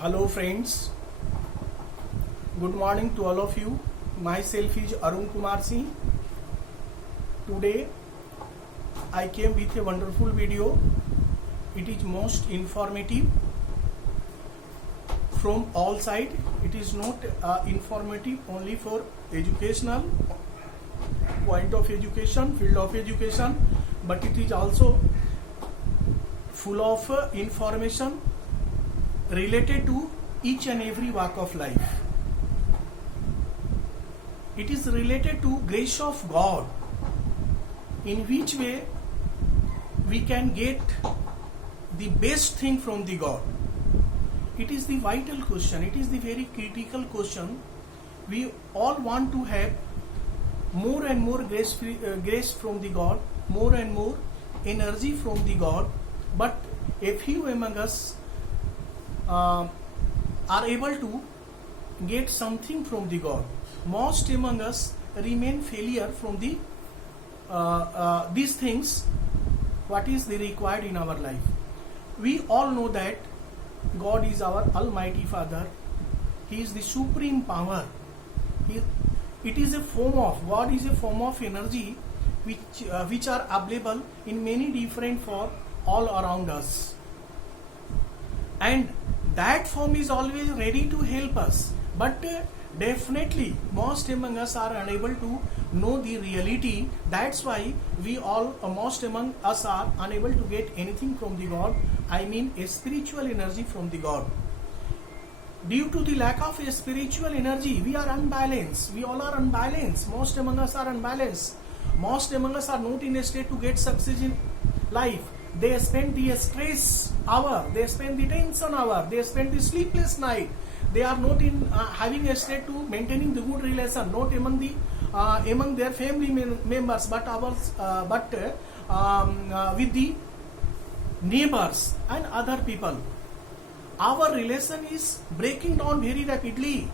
Hello friends, good morning to all of you. Myself is Arun Kumar Singh. Today I came with a wonderful video. It is most informative from all sides. It is not informative only for educational point of education, field of education, but it is also full of information related to each and every walk of life. It is related to grace of God, in which way we can get the best thing from the God. It is the vital question, it is the very critical question. We all want to have more and more grace from the God, more and more energy from the God, but a few among us are able to get something from the God. Most among us remain failure from the these things. What is the required in our life? We all know that God is our Almighty Father. He is the supreme power. It is a form of God is a form of energy which are available in many different forms all around us, and that form is always ready to help us, but definitely most among us are unable to know the reality. That's why most among us are unable to get anything from the God. I mean a spiritual energy from the God. Due to the lack of a spiritual energy, we are unbalanced. We all are unbalanced. Most among us are unbalanced. Most among us are not in a state to get success in life. They spend the stress hour, they spend the tension hour, they spend the sleepless night. They are not in having a state to maintaining the good relation, not among the among their family members, but with the neighbors and other people. Our relation is breaking down very rapidly.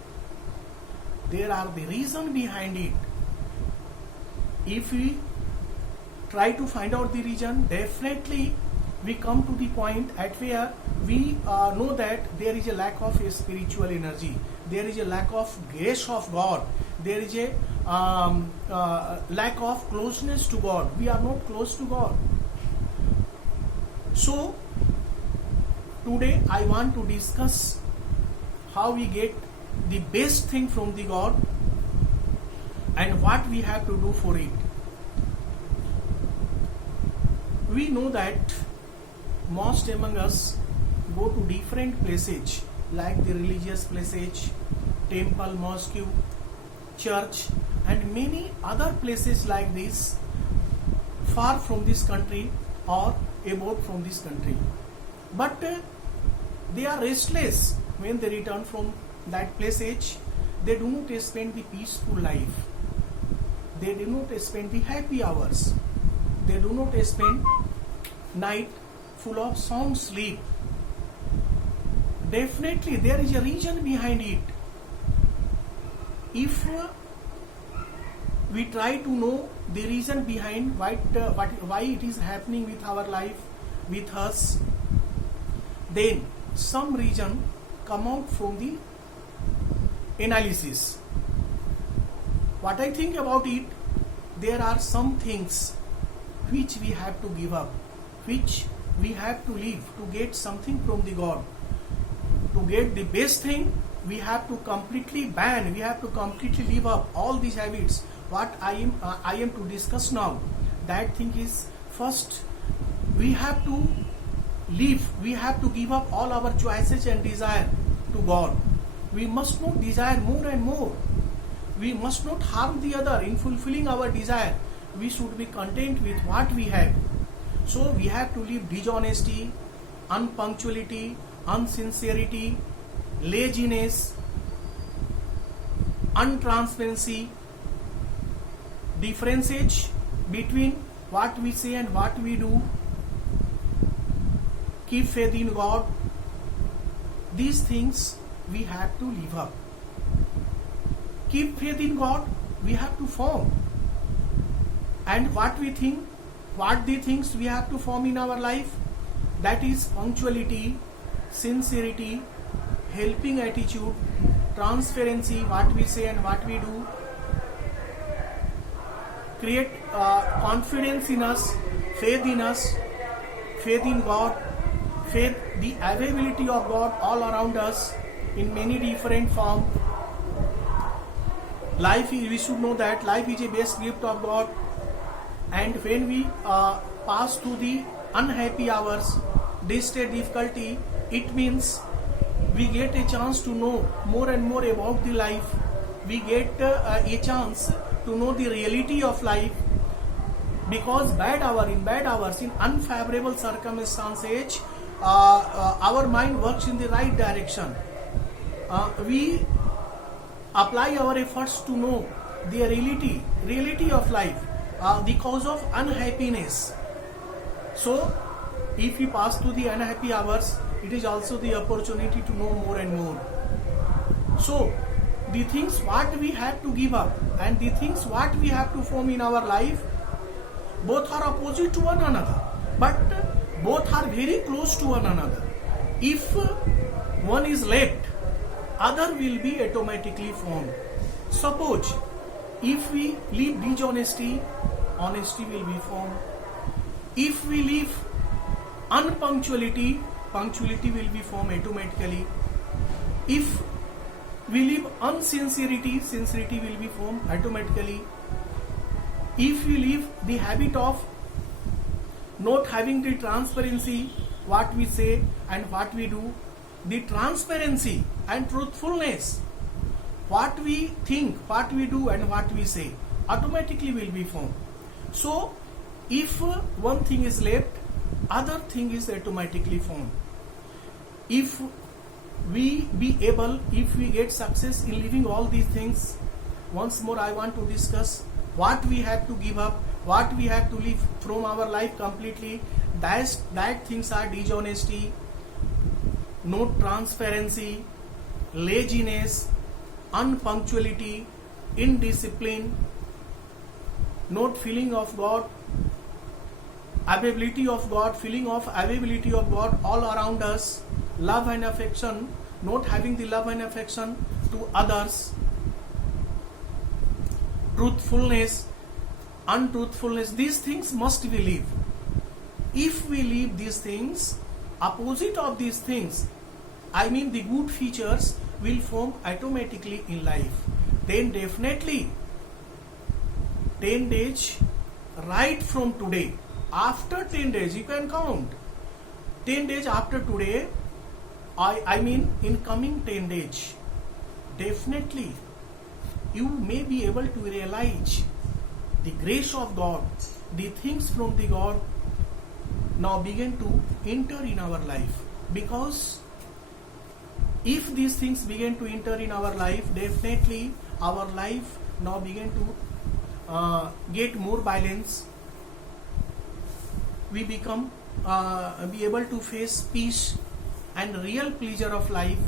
There are the reason behind it. If we try to find out the reason, definitely we come to the point at where we know that there is a lack of a spiritual energy, there is a lack of grace of God, there is a lack of closeness to God. We are not close to God. So today I want to discuss how we get the best thing from the God and what we have to do for it. We know that most among us go to different places like the religious places, temple, mosque, church, and many other places like this, far from this country or abroad from this country. But they are restless when they return from that places. They do not spend the peaceful life. They do not spend the happy hours. They do not spend night full of sound sleep. Definitely there is a reason behind it. If we try to know the reason behind why it is happening with our life, with us, then some reason come out from the analysis. What I think about it, there are some things which we have to give up, which we have to leave to get something from the God. To get the best thing, we have to completely ban, we have to completely leave up all these habits. What I am to discuss now, that thing is, first we have to leave, we have to give up all our choices and desire to God. We must not desire more and more. We must not harm the other in fulfilling our desire. We should be content with what we have. So we have to leave dishonesty, unpunctuality, unsincerity, laziness, untransparency, differences between what we say and what we do. Keep faith in God. These things we have to leave up. Keep faith in God, we have to form. And what we think, what the things we have to form in our life, that is punctuality, sincerity, helping attitude, transparency, what we say and what we do, create confidence in us, faith in us, faith in God, faith, the availability of God all around us in many different forms. Life, we should know that life is a best gift of God, and when we pass through the unhappy hours, distress, difficulty, it means we get a chance to know more and more about the life. We get a chance to know the reality of life, because in bad hours, in unfavorable circumstances, our mind works in the right direction. We apply our efforts to know the reality of life, the cause of unhappiness. So, if we pass through the unhappy hours, it is also the opportunity to know more and more. So, the things what we have to give up and the things what we have to form in our life, both are opposite to one another, but both are very close to one another. If one is left, other will be automatically formed. Suppose if we leave dishonesty, honesty will be formed. If we leave unpunctuality, punctuality will be formed automatically. If we leave unsincerity, sincerity will be formed automatically. If we leave the habit of not having the transparency, what we say and what we do, the transparency and truthfulness, what we think, what we do and what we say, automatically will be formed. So, if one thing is left, other thing is automatically formed. If we get success in living all these things, once more I want to discuss what we have to give up, what we have to leave from our life completely. That things are dishonesty, no transparency, laziness, unpunctuality, indiscipline, not feeling of God, availability of God, feeling of availability of God all around us, love and affection, not having the love and affection to others, truthfulness, untruthfulness, these things must we leave. If we leave these things, opposite of these things, I mean the good features will form automatically in life. Then definitely 10 days right from today, after 10 days you can count 10 days after today, I mean in coming 10 days, definitely you may be able to realize the grace of God, the things from the God now begin to enter in our life. Because if these things begin to enter in our life, definitely our life now begin to get more balance. We become be able to face peace and real pleasure of life.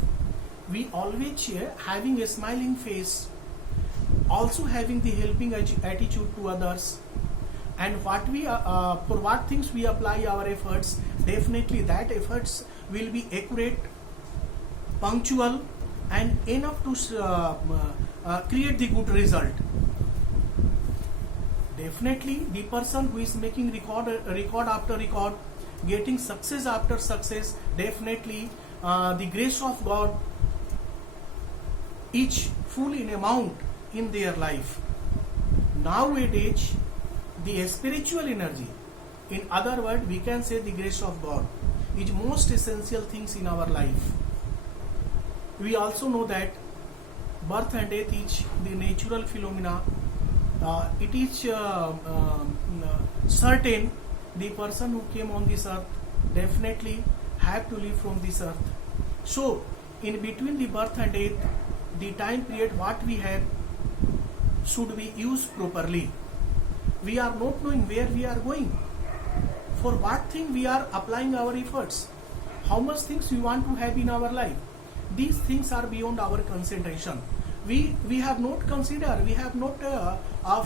We always having a smiling face, also having the helping attitude to others, and what we for what things we apply our efforts, definitely that efforts will be accurate, punctual, and enough to create the good result. Definitely the person who is making record after record, getting success after success, definitely the grace of God is full in amount in their life. Nowadays the spiritual energy, in other words we can say the grace of God, is most essential things in our life. We also know that birth and death is the natural phenomena. It is certain the person who came on this earth definitely have to live from this earth. So in between the birth and death, the time period what we have should be used properly. We are not knowing where we are going, for what thing we are applying our efforts, how much things we want to have in our life. These things are beyond our consideration. We have not considered, we have not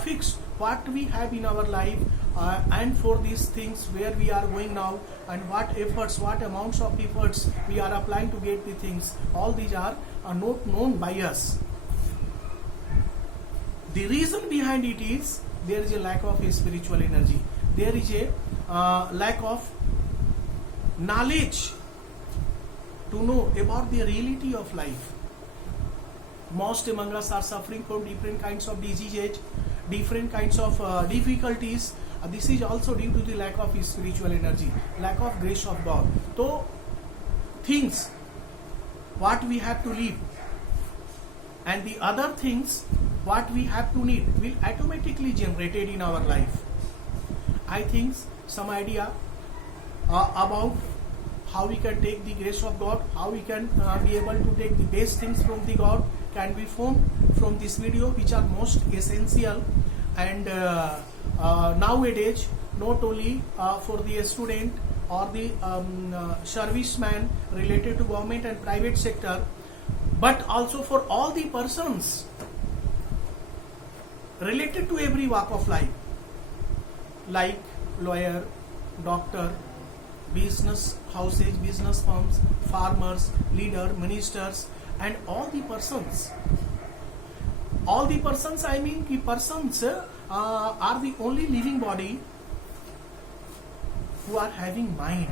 fixed what we have in our life, and for these things where we are going now, and what efforts, what amounts of efforts we are applying to get the things, all these are not known by us. The reason behind it is there is a lack of spiritual energy. There is a lack of knowledge to know about the reality of life. Most among us are suffering from different kinds of diseases, different kinds of difficulties. This is also due to the lack of spiritual energy, lack of grace of God. So things what we have to live and the other things what we have to need will automatically generated in our life. I think some idea about how we can take the grace of God, how we can be able to take the best things from the God can be formed from this video, which are most essential. And nowadays, not only for the student or the serviceman related to government and private sector, but also for all the persons related to every walk of life, like lawyer, doctor, business houses, business firms, farmers, leader, ministers, and all the persons. All the persons, I mean the persons are the only living body who are having mind.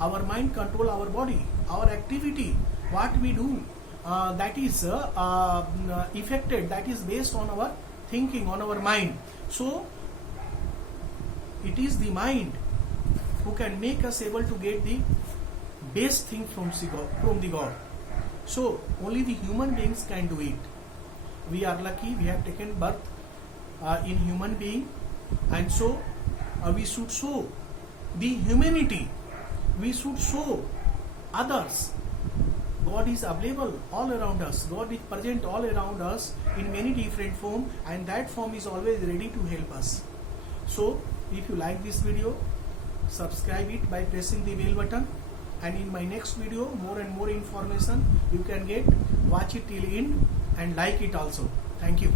Our mind control our body, our activity, what we do, that is affected, that is based on our thinking, on our mind. So it is the mind who can make us able to get the best thing from the God. So only the human beings can do it. We are lucky, we have taken birth in human being, and so we should show the humanity, we should show others. God is available all around us, God is present all around us in many different forms, and that form is always ready to help us. So if you like this video, subscribe it by pressing the bell button, and in my next video more and more information you can get. Watch it till end and like it also. Thank you.